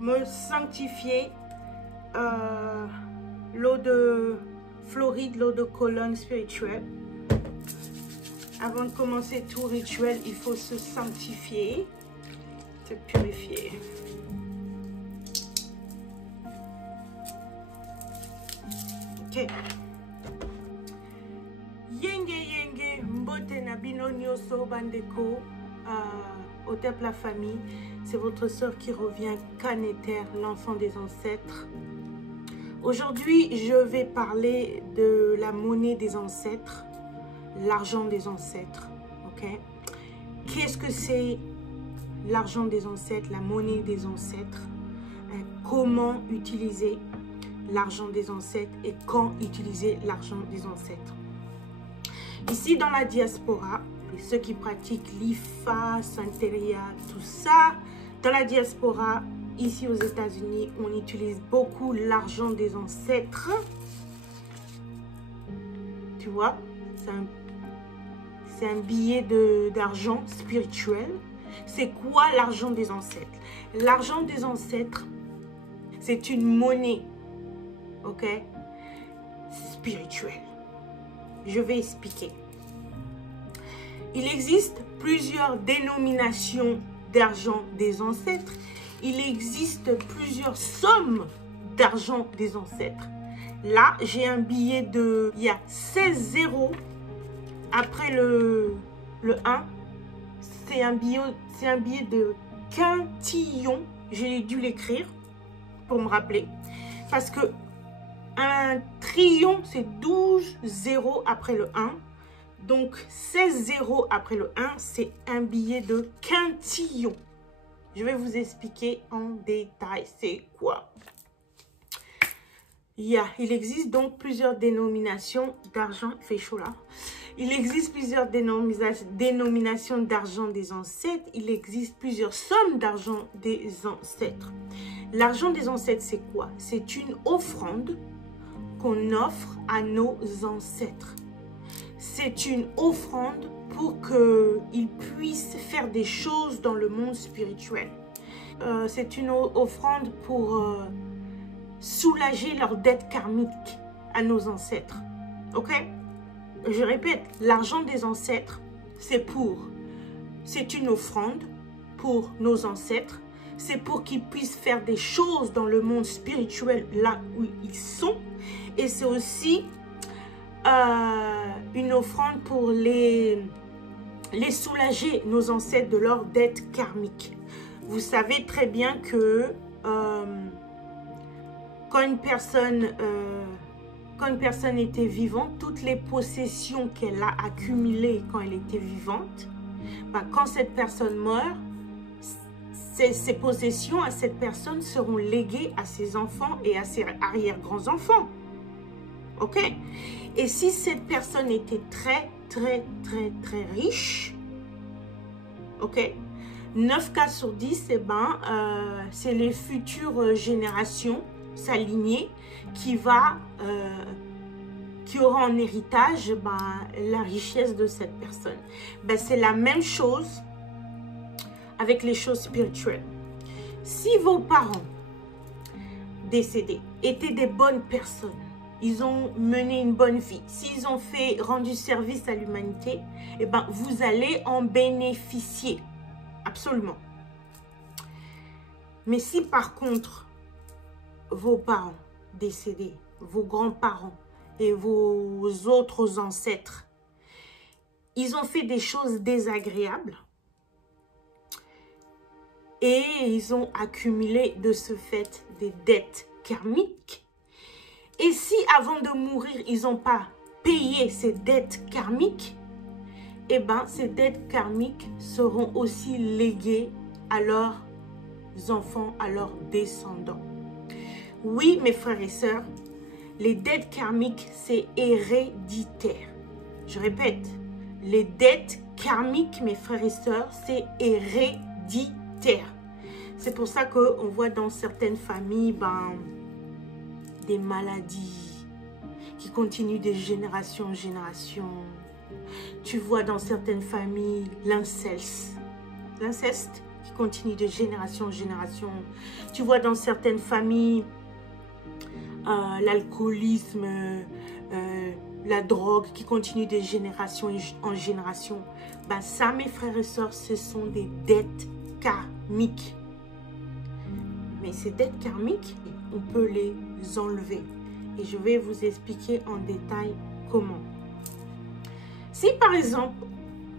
me sanctifier l'eau de Floride, l'eau de Cologne spirituelle. Avant de commencer tout rituel, il faut se sanctifier, se purifier. Ok. Yenge yenge mbote nabino nyoso bandeko au temple la famille. C'est votre sœur qui revient, Canéter, l'enfant des ancêtres. Aujourd'hui, je vais parler de la monnaie des ancêtres, l'argent des ancêtres. Ok. Qu'est-ce que c'est l'argent des ancêtres, la monnaie des ancêtres? Comment utiliser l'argent des ancêtres et quand utiliser l'argent des ancêtres? Ici dans la diaspora, ceux qui pratiquent l'IFA, Santeria, tout ça, dans la diaspora, ici aux États-Unis, on utilise beaucoup l'argent des ancêtres. Tu vois, c'est un billet d'argent spirituel. C'est quoi l'argent des ancêtres? L'argent des ancêtres, c'est une monnaie, ok, spirituelle. Je vais expliquer. Il existe plusieurs dénominations d'argent des ancêtres. Il existe plusieurs sommes d'argent des ancêtres. Là, j'ai un billet de... Il y a 16 zéros après le 1. C'est un billet de quintillon. J'ai dû l'écrire pour me rappeler. Parce que un trillion, c'est 12 zéros après le 1. Donc, 16 zéros après le 1, c'est un billet de quintillon. Je vais vous expliquer en détail c'est quoi. Il existe donc plusieurs dénominations d'argent. Il fait chaud là. Il existe plusieurs dénominations d'argent des ancêtres. Il existe plusieurs sommes d'argent des ancêtres. L'argent des ancêtres, c'est quoi? C'est une offrande qu'on offre à nos ancêtres. C'est une offrande pour qu'ils puissent faire des choses dans le monde spirituel. C'est une offrande pour soulager leurs dettes karmiques à nos ancêtres. Ok? Je répète, l'argent des ancêtres, c'est une offrande pour nos ancêtres. C'est pour qu'ils puissent faire des choses dans le monde spirituel là où ils sont. Et c'est aussi une offrande pour les soulager, nos ancêtres, de leurs dettes karmiques. Vous savez très bien que quand une personne était vivante, toutes les possessions qu'elle a accumulées quand elle était vivante, quand cette personne meurt, ces possessions à cette personne seront léguées à ses enfants et à ses arrière-grands-enfants. Ok? Et si cette personne était très riche, ok, 9 cas sur 10, eh ben, c'est les futures générations, sa lignée, qui aura en héritage la richesse de cette personne. C'est la même chose avec les choses spirituelles. Si vos parents décédés étaient des bonnes personnes, ils ont mené une bonne vie, s'ils ont rendu service à l'humanité, eh ben, vous allez en bénéficier. Absolument. Mais si par contre, vos parents décédés, vos grands-parents et vos autres ancêtres, ils ont fait des choses désagréables et ils ont accumulé de ce fait des dettes karmiques, et si avant de mourir, ils n'ont pas payé ces dettes karmiques, eh bien, ces dettes karmiques seront aussi léguées à leurs enfants, à leurs descendants. Oui, mes frères et sœurs, les dettes karmiques, c'est héréditaire. Je répète, les dettes karmiques, mes frères et sœurs, c'est héréditaire. C'est pour ça qu'on voit dans certaines familles, des maladies qui continuent de génération en génération. Tu vois dans certaines familles l'inceste. L'inceste, qui continue de génération en génération. Tu vois dans certaines familles, l'alcoolisme, la drogue qui continue de génération en génération. Ben ça, mes frères et sœurs, ce sont des dettes karmiques. Mais ces dettes karmiques, on peut les enlever. Et je vais vous expliquer en détail comment. Si par exemple,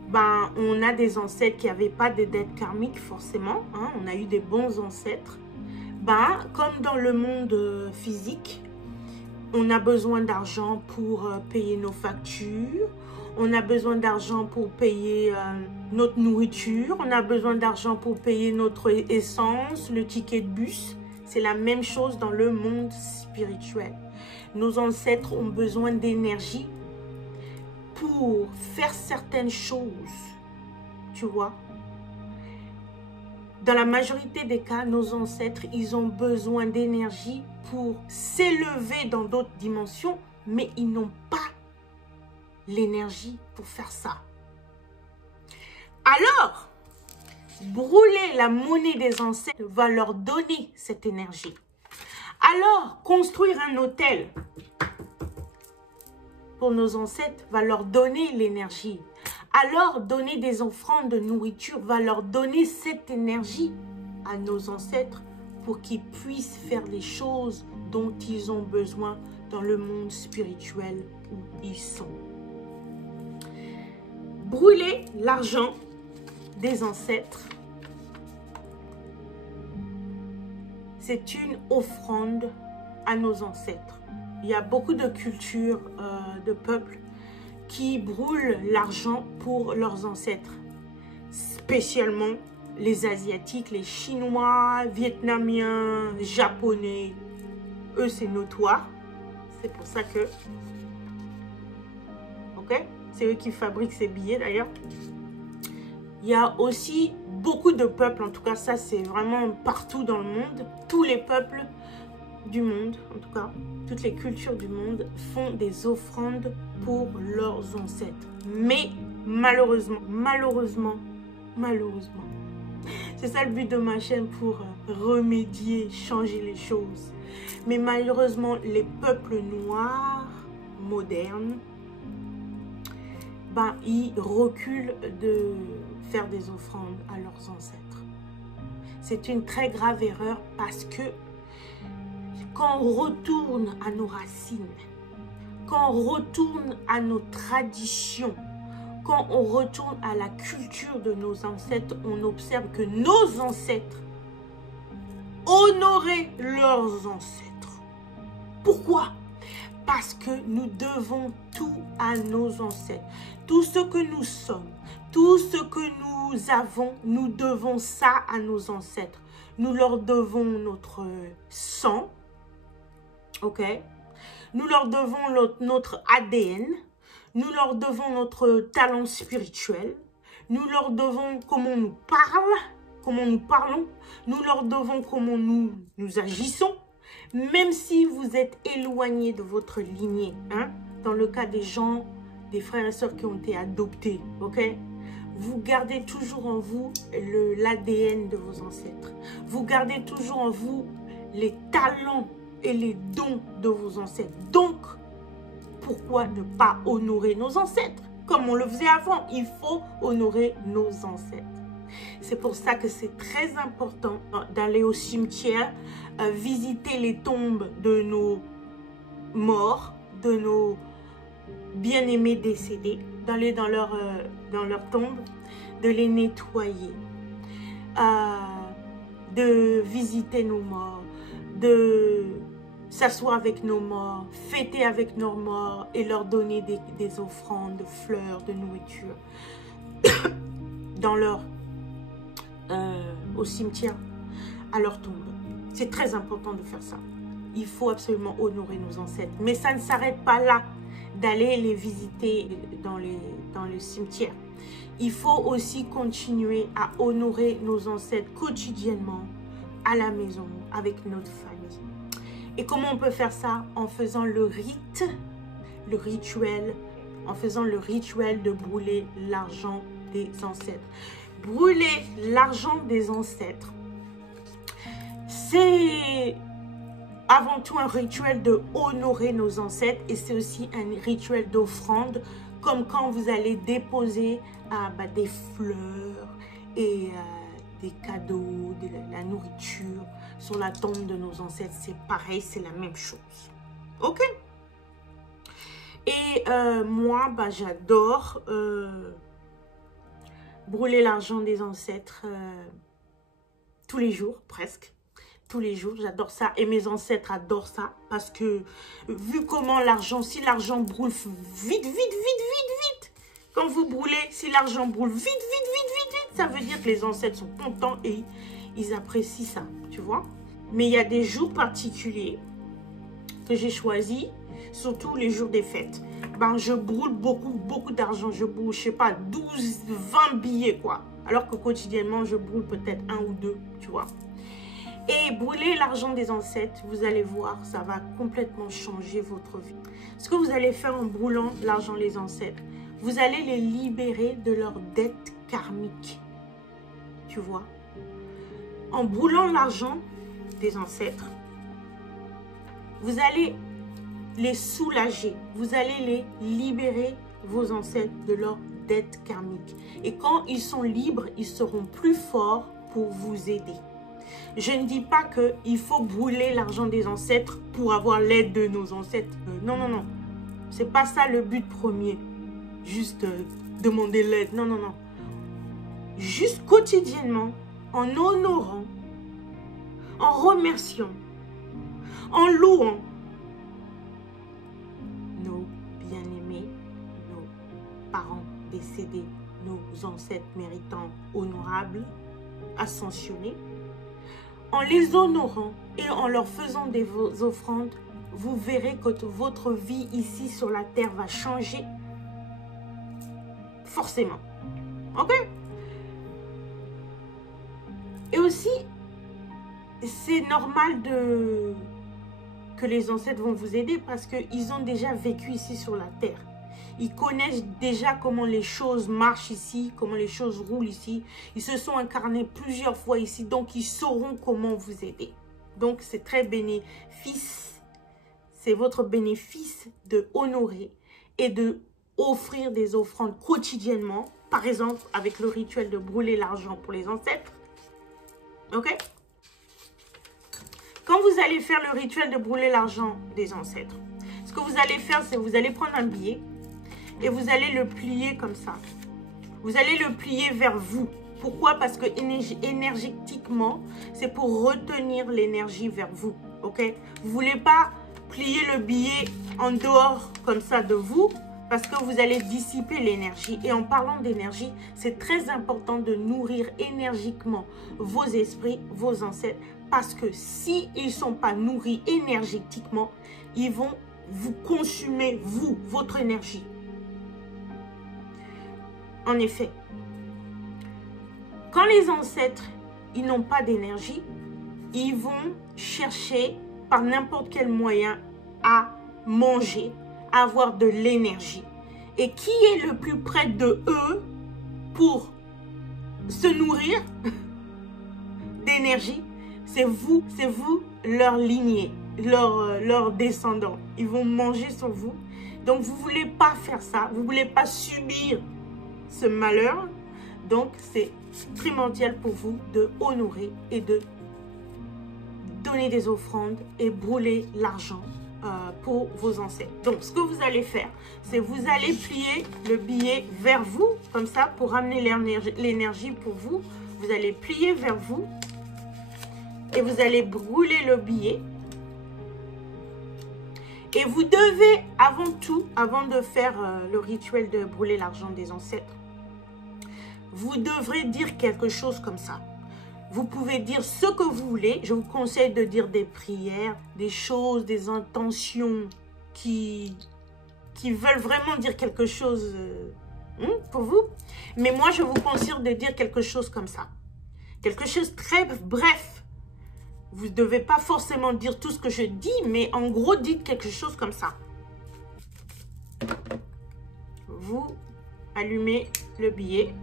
ben, on a des ancêtres qui n'avaient pas de dettes karmiques forcément, hein, on a eu des bons ancêtres, ben, comme dans le monde physique, on a besoin d'argent pour payer nos factures, on a besoin d'argent pour payer notre nourriture, on a besoin d'argent pour payer notre essence, le ticket de bus. C'est la même chose dans le monde spirituel. Nos ancêtres ont besoin d'énergie pour faire certaines choses, tu vois. Dans la majorité des cas, nos ancêtres, ils ont besoin d'énergie pour s'élever dans d'autres dimensions, mais ils n'ont pas l'énergie pour faire ça. Alors, brûler la monnaie des ancêtres va leur donner cette énergie. Alors, construire un autel pour nos ancêtres va leur donner l'énergie. Alors, donner des offrandes de nourriture va leur donner cette énergie à nos ancêtres pour qu'ils puissent faire les choses dont ils ont besoin dans le monde spirituel où ils sont. Brûler l'argent des ancêtres, c'est une offrande à nos ancêtres. Il y a beaucoup de cultures, de peuples qui brûlent l'argent pour leurs ancêtres. Spécialement les Asiatiques, les Chinois, Vietnamiens, Japonais. Eux, c'est notoire. C'est pour ça que... Ok? C'est eux qui fabriquent ces billets d'ailleurs. Il y a aussi beaucoup de peuples, en tout cas ça c'est vraiment partout dans le monde. Tous les peuples du monde, en tout cas, toutes les cultures du monde font des offrandes pour leurs ancêtres. Mais malheureusement, c'est ça le but de ma chaîne, pour remédier, changer les choses. Mais malheureusement, les peuples noirs modernes, ben, ils reculent de faire des offrandes à leurs ancêtres. C'est une très grave erreur parce que quand on retourne à nos racines, quand on retourne à nos traditions, quand on retourne à la culture de nos ancêtres, on observe que nos ancêtres honoraient leurs ancêtres. Pourquoi? Parce que nous devons tout à nos ancêtres. Tout ce que nous sommes, tout ce que nous avons, nous devons ça à nos ancêtres. Nous leur devons notre sang, ok? Nous leur devons notre ADN. Nous leur devons notre talent spirituel. Nous leur devons comment on nous parle, comment nous parlons. Nous leur devons comment nous agissons. Même si vous êtes éloigné de votre lignée, hein, dans le cas des gens, des frères et sœurs qui ont été adoptés, ok? Vous gardez toujours en vous l'ADN de vos ancêtres. Vous gardez toujours en vous les talents et les dons de vos ancêtres. Donc, pourquoi ne pas honorer nos ancêtres? Comme on le faisait avant, il faut honorer nos ancêtres. C'est pour ça que c'est très important d'aller au cimetière, visiter les tombes de nos morts, de nos bien-aimés décédés, d'aller dans leur tombe, de les nettoyer, de visiter nos morts, de s'asseoir avec nos morts, fêter avec nos morts et leur donner des offrandes, de fleurs, de nourriture dans leur au cimetière, à leur tombe. C'est très important de faire ça. Il faut absolument honorer nos ancêtres. Mais ça ne s'arrête pas là, d'aller les visiter dans le cimetière. Il faut aussi continuer à honorer nos ancêtres quotidiennement, à la maison, avec notre famille. Et comment on peut faire ça? En faisant le rituel, en faisant le rituel de brûler l'argent des ancêtres. brûler l'argent des ancêtres, c'est avant tout un rituel de honorer nos ancêtres et c'est aussi un rituel d'offrande, comme quand vous allez déposer des fleurs et des cadeaux, de la nourriture sur la tombe de nos ancêtres. C'est pareil, c'est la même chose. Ok? Et moi, j'adore brûler l'argent des ancêtres tous les jours, presque. Tous les jours, j'adore ça. Et mes ancêtres adorent ça. Parce que, vu comment l'argent, si l'argent brûle vite, quand vous brûlez, si l'argent brûle vite, ça veut dire que les ancêtres sont contents et ils apprécient ça, tu vois. Mais il y a des jours particuliers que j'ai choisis, surtout les jours des fêtes. Je brûle beaucoup d'argent. Je brûle, je sais pas, 12, 20 billets, quoi. Alors que quotidiennement, je brûle peut-être 1 ou 2, tu vois. Et brûler l'argent des ancêtres, vous allez voir, ça va complètement changer votre vie. Ce que vous allez faire en brûlant l'argent des ancêtres, vous allez les libérer de leurs dettes karmiques. Tu vois? En brûlant l'argent des ancêtres, vous allez les soulager. Vous allez les libérer, vos ancêtres, de leurs dettes karmiques. Et quand ils sont libres, ils seront plus forts pour vous aider. Je ne dis pas qu'il faut brûler l'argent des ancêtres pour avoir l'aide de nos ancêtres. Non. C'est pas ça le but premier. Juste demander l'aide. Non. Juste quotidiennement, en honorant, en remerciant, en louant nos bien-aimés, nos parents décédés, nos ancêtres méritants, honorables, ascensionnés. En les honorant et en leur faisant des offrandes, vous verrez que votre vie ici sur la terre va changer forcément. Ok? Et aussi, c'est normal que les ancêtres vont vous aider parce qu'ils ont déjà vécu ici sur la terre. Ils connaissent déjà comment les choses marchent ici, comment les choses roulent ici. Ils se sont incarnés plusieurs fois ici, donc ils sauront comment vous aider. Donc c'est très bénéfice, c'est votre bénéfice de honorer et de offrir des offrandes quotidiennement. Par exemple, avec le rituel de brûler l'argent pour les ancêtres. Ok? Quand vous allez faire le rituel de brûler l'argent des ancêtres, ce que vous allez faire, c'est vous allez prendre un billet et vous allez le plier comme ça. Vous allez le plier vers vous. Pourquoi? Parce que énergétiquement, c'est pour retenir l'énergie vers vous. Ok? Vous ne voulez pas plier le billet en dehors comme ça de vous parce que vous allez dissiper l'énergie. Et en parlant d'énergie, c'est très important de nourrir énergiquement vos esprits, vos ancêtres. Parce que s'ils ne sont pas nourris énergétiquement, ils vont vous consumer, vous, votre énergie. En effet, quand les ancêtres, ils n'ont pas d'énergie, ils vont chercher par n'importe quel moyen à manger, à avoir de l'énergie. Et qui est le plus près de eux pour se nourrir d'énergie? C'est vous, leur lignée, leur descendants. Ils vont manger sur vous. Donc, vous ne voulez pas faire ça. Vous ne voulez pas subir ce malheur. Donc, c'est primordial pour vous de honorer et de donner des offrandes et brûler l'argent pour vos ancêtres. Donc, ce que vous allez faire, c'est vous allez plier le billet vers vous, comme ça, pour ramener l'énergie pour vous. Vous allez plier vers vous et vous allez brûler le billet. Et vous devez, avant tout, avant de faire le rituel de brûler l'argent des ancêtres, vous devrez dire quelque chose comme ça. Vous pouvez dire ce que vous voulez. Je vous conseille de dire des prières, des choses, des intentions qui veulent vraiment dire quelque chose pour vous. Mais moi, je vous conseille de dire quelque chose comme ça. Quelque chose très bref. Vous ne devez pas forcément dire tout ce que je dis, mais en gros, dites quelque chose comme ça. Vous allumez le billet.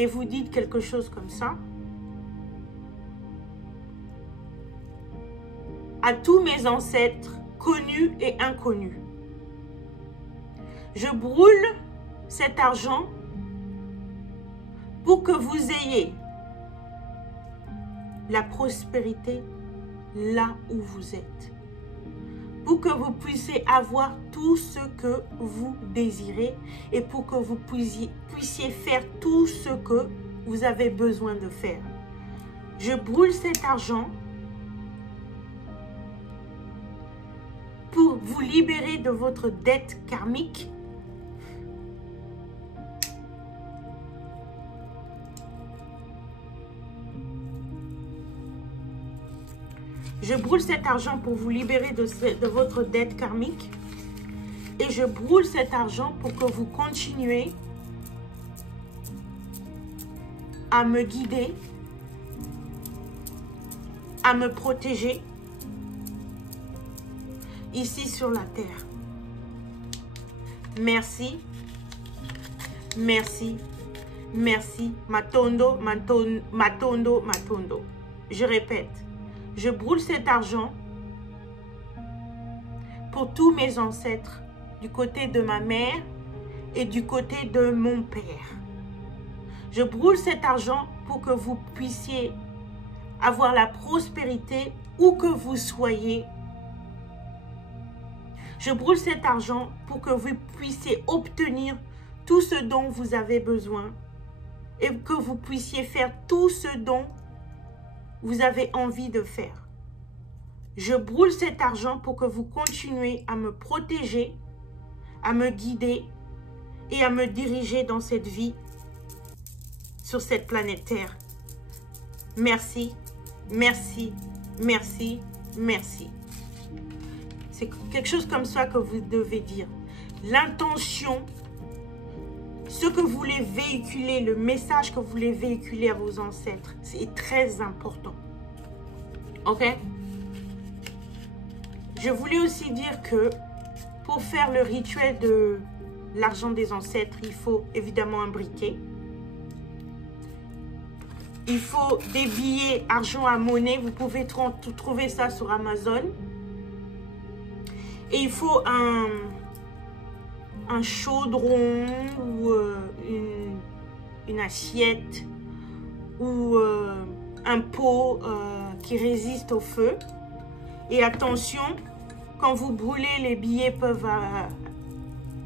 et vous dites quelque chose comme ça. À tous mes ancêtres, connus et inconnus, je brûle cet argent pour que vous ayez la prospérité là où vous êtes. Pour que vous puissiez avoir tout ce que vous désirez et pour que vous puissiez faire tout ce que vous avez besoin de faire. Je brûle cet argent pour vous libérer de votre dette karmique. Je brûle cet argent pour vous libérer de votre dette karmique. Et je brûle cet argent pour que vous continuez à me guider, à me protéger ici sur la terre. Merci, merci, merci. Matondo, matondo, matondo, matondo. Je répète. Je brûle cet argent pour tous mes ancêtres, du côté de ma mère et du côté de mon père. Je brûle cet argent pour que vous puissiez avoir la prospérité où que vous soyez. Je brûle cet argent pour que vous puissiez obtenir tout ce dont vous avez besoin et que vous puissiez faire tout ce dont vous avez envie de faire. Je brûle cet argent pour que vous continuez à me protéger, à me guider et à me diriger dans cette vie sur cette planète Terre. Merci, merci, merci, merci. C'est quelque chose comme ça que vous devez dire. L'intention, ce que vous voulez véhiculer, le message que vous voulez véhiculer à vos ancêtres, c'est très important. Ok? Je voulais aussi dire que pour faire le rituel de l'argent des ancêtres, il faut évidemment un briquet. Il faut des billets argent à monnaie. Vous pouvez trouver ça sur Amazon. Et il faut un chaudron ou une assiette ou un pot qui résiste au feu. Et attention, quand vous brûlez, les billets peuvent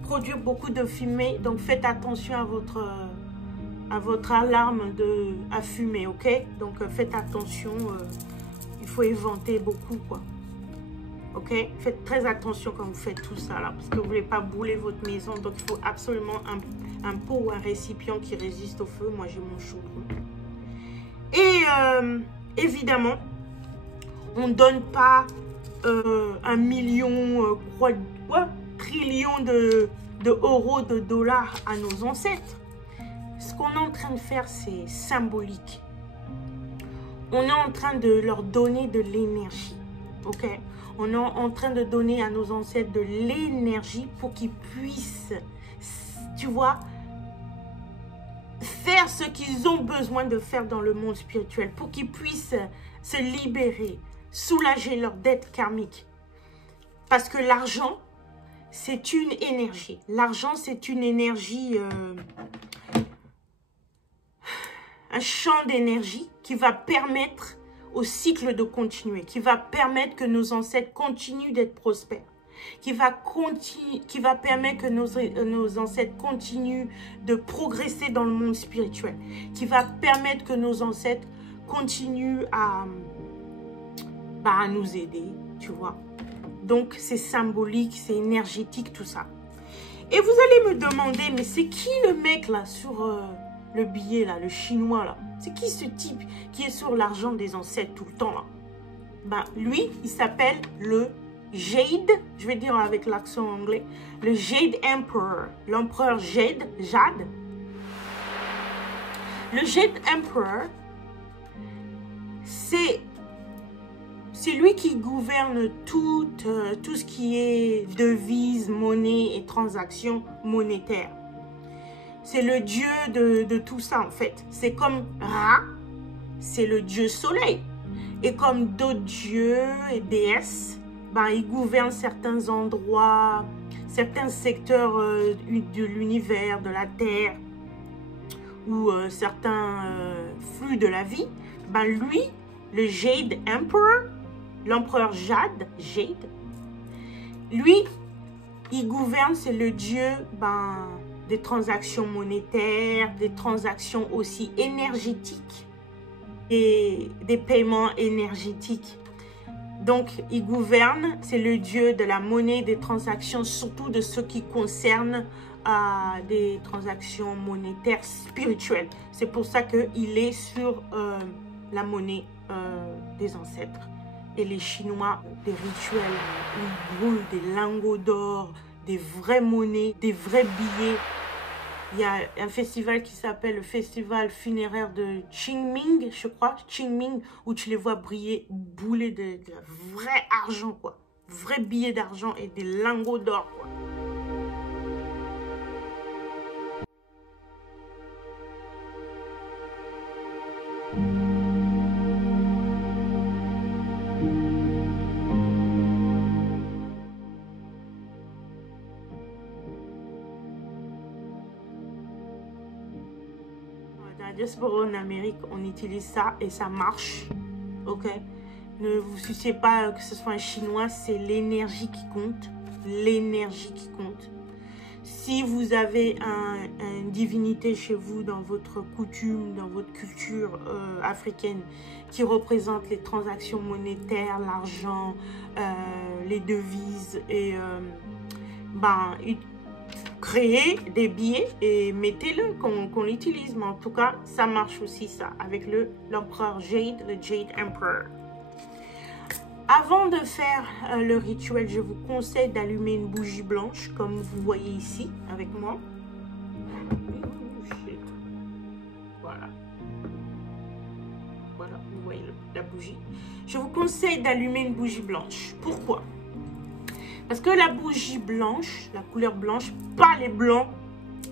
produire beaucoup de fumée. Donc faites attention à votre alarme à fumer, ok? Donc faites attention, il faut éventer beaucoup, quoi. Ok, faites très attention quand vous faites tout ça là, parce que vous ne voulez pas brûler votre maison. Donc il faut absolument un pot ou un récipient qui résiste au feu. Moi j'ai mon chaudron. Et évidemment, on ne donne pas 1 million, trillion d'euros, de dollars à nos ancêtres. Ce qu'on est en train de faire, c'est symbolique. On est en train de leur donner de l'énergie. Ok? On est en train de donner à nos ancêtres de l'énergie pour qu'ils puissent, tu vois, faire ce qu'ils ont besoin de faire dans le monde spirituel, pour qu'ils puissent se libérer, soulager leurs dettes karmiques. Parce que l'argent, c'est une énergie. L'argent, c'est une énergie, un champ d'énergie qui va permettre au cycle de continuer, qui va permettre que nos ancêtres continuent d'être prospères, qui va permettre que nos ancêtres continuent de progresser dans le monde spirituel, qui va permettre que nos ancêtres continuent à nous aider, tu vois. Donc, c'est symbolique, c'est énergétique, tout ça. Et vous allez me demander, mais c'est qui le mec là sur le billet là, le chinois là? C'est qui ce type qui est sur l'argent des ancêtres tout le temps là? Ben, lui, il s'appelle le Jade, je vais dire avec l'accent anglais, le Jade Emperor, l'empereur Jade. Le Jade Emperor, c'est lui qui gouverne tout ce qui est devises, monnaie et transactions monétaires. c'est le dieu de tout ça en fait. C'est comme Ra, c'est le dieu soleil. Et comme d'autres dieux et déesses, ben, ils gouvernent certains endroits, certains secteurs de l'univers, de la Terre, ou certains flux de la vie. Ben, lui, le Jade Emperor, l'empereur Jade, lui, il gouverne, c'est le dieu des transactions monétaires, des transactions aussi énergétiques et des paiements énergétiques. Donc, il gouverne, c'est le dieu de la monnaie, des transactions, surtout de ce qui concerne des transactions monétaires spirituelles. C'est pour ça qu'il est sur la monnaie des ancêtres. Et les Chinois, des rituels où ils brûlent des lingots d'or, des vraies monnaies, des vrais billets. Il y a un festival qui s'appelle le festival funéraire de Qingming, je crois, Qingming, où tu les vois briller, bouler de vrai argent, quoi. Vrais billets d'argent et des lingots d'or, quoi. Diaspora en Amérique, on utilise ça et ça marche, ok? Ne vous souciez pas que ce soit un chinois, c'est l'énergie qui compte, l'énergie qui compte. Si vous avez une divinité chez vous, dans votre coutume, dans votre culture africaine, qui représente les transactions monétaires, l'argent, les devises, et créez des billets et mettez-le, qu'on l'utilise. Mais en tout cas, ça marche aussi, ça, avec l'empereur Jade, le Jade Emperor. Avant de faire le rituel, je vous conseille d'allumer une bougie blanche, comme vous voyez ici, avec moi. Voilà. Voilà, vous voyez la bougie. Je vous conseille d'allumer une bougie blanche. Pourquoi ? Parce que la bougie blanche, la couleur blanche, pas les blancs,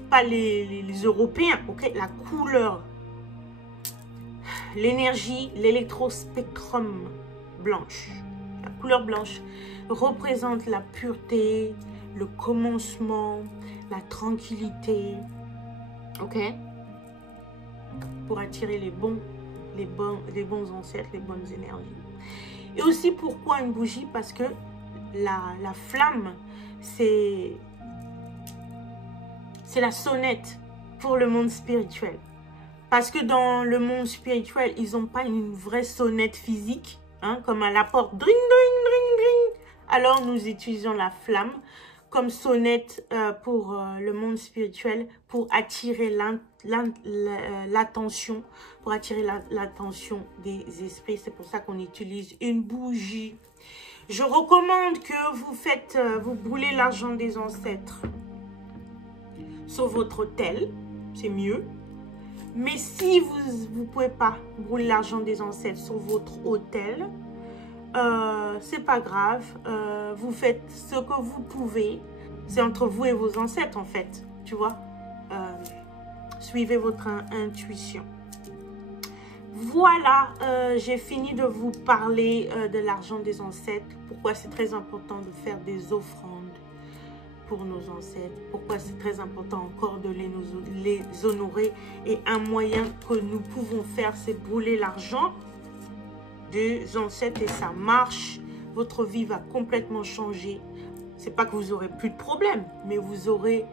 pas les Européens, ok? La couleur, l'énergie, l'électrospectrum blanche, la couleur blanche représente la pureté, le commencement, la tranquillité, ok? Pour attirer les bons ancêtres, les bonnes énergies. Et aussi, pourquoi une bougie? Parce que la flamme, c'est la sonnette pour le monde spirituel. Parce que dans le monde spirituel, ils n'ont pas une vraie sonnette physique, hein, comme à la porte, dring, dring, dring, dring. Alors nous utilisons la flamme comme sonnette pour le monde spirituel, pour attirer l'attention, des esprits. C'est pour ça qu'on utilise une bougie. Je recommande que vous brûlez l'argent des ancêtres sur votre autel, c'est mieux. Mais si vous ne pouvez pas brûler l'argent des ancêtres sur votre autel, c'est pas grave. Vous faites ce que vous pouvez. C'est entre vous et vos ancêtres en fait, tu vois. Suivez votre intuition. Voilà, j'ai fini de vous parler de l'argent des ancêtres. Pourquoi c'est très important de faire des offrandes pour nos ancêtres. Pourquoi c'est très important encore de les honorer. Et un moyen que nous pouvons faire, c'est brûler l'argent des ancêtres et ça marche. Votre vie va complètement changer. C'est pas que vous aurez plus de problèmes, mais vous aurez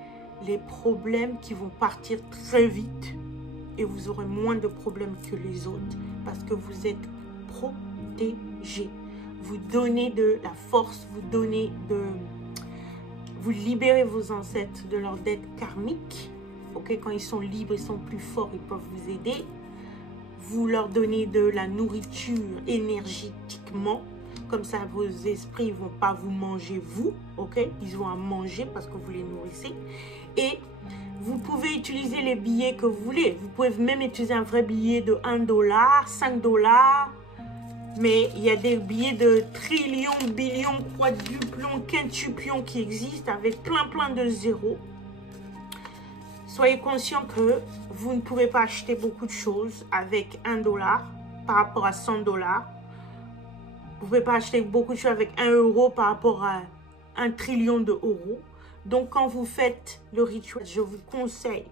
les problèmes qui vont partir très vite. Et vous aurez moins de problèmes que les autres parce que vous êtes protégés. Vous donnez de la force, vous libérez vos ancêtres de leur dette karmique. Ok, quand ils sont libres, ils sont plus forts, ils peuvent vous aider. Vous leur donnez de la nourriture énergétiquement. Comme ça, vos esprits ne vont pas vous manger, vous. Ok, ils vont à manger parce que vous les nourrissez. Et vous pouvez utiliser les billets que vous voulez. Vous pouvez même utiliser un vrai billet de 1 $, 5 $. Mais il y a des billets de trillions, billions, quadruplions, quintuplions qui existent avec plein de zéros. soyez conscient que vous ne pouvez pas acheter beaucoup de choses avec $1 par rapport à $100. Vous ne pouvez pas acheter beaucoup de choses avec €1 par rapport à 1 trillion d'euros. Donc, quand vous faites le rituel, je vous conseille,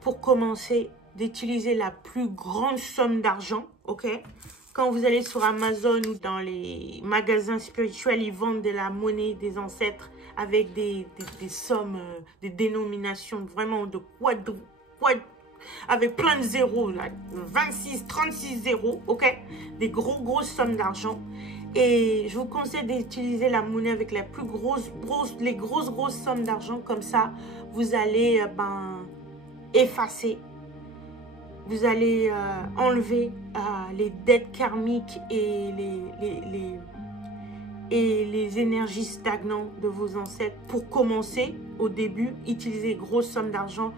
pour commencer, d'utiliser la plus grande somme d'argent, ok? Quand vous allez sur Amazon ou dans les magasins spirituels, ils vendent de la monnaie des ancêtres avec des sommes, des dénominations vraiment de avec plein de zéros, là, 26, 36 zéros, ok? Des grosses sommes d'argent. Et je vous conseille d'utiliser la monnaie avec les grosses sommes d'argent. Comme ça, vous allez effacer. Vous allez enlever les dettes karmiques et les énergies stagnantes de vos ancêtres. Pour commencer, au début, utilisez grosses sommes d'argent.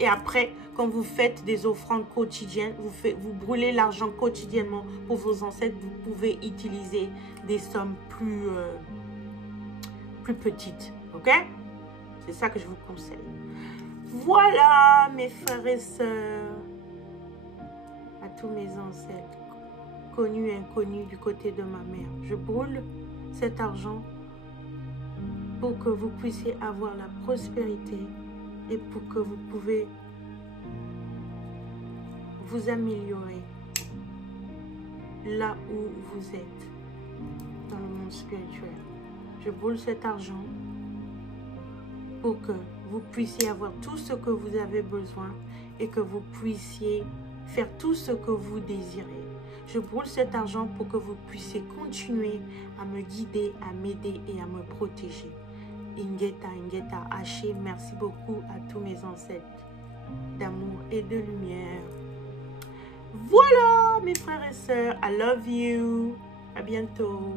Et après, quand vous faites des offrandes quotidiennes, vous brûlez l'argent quotidiennement pour vos ancêtres, vous pouvez utiliser des sommes plus petites. Ok? C'est ça que je vous conseille. Voilà, mes frères et sœurs, à tous mes ancêtres, connus et inconnus du côté de ma mère. Je brûle cet argent pour que vous puissiez avoir la prospérité et pour que vous pouvez vous améliorer là où vous êtes dans le monde spirituel. Je brûle cet argent pour que vous puissiez avoir tout ce que vous avez besoin et que vous puissiez faire tout ce que vous désirez. Je brûle cet argent pour que vous puissiez continuer à me guider, à m'aider et à me protéger. Ingeta, Ingeta, Haché, merci beaucoup à tous mes ancêtres d'amour et de lumière. Voilà, mes frères et sœurs, I love you. À bientôt.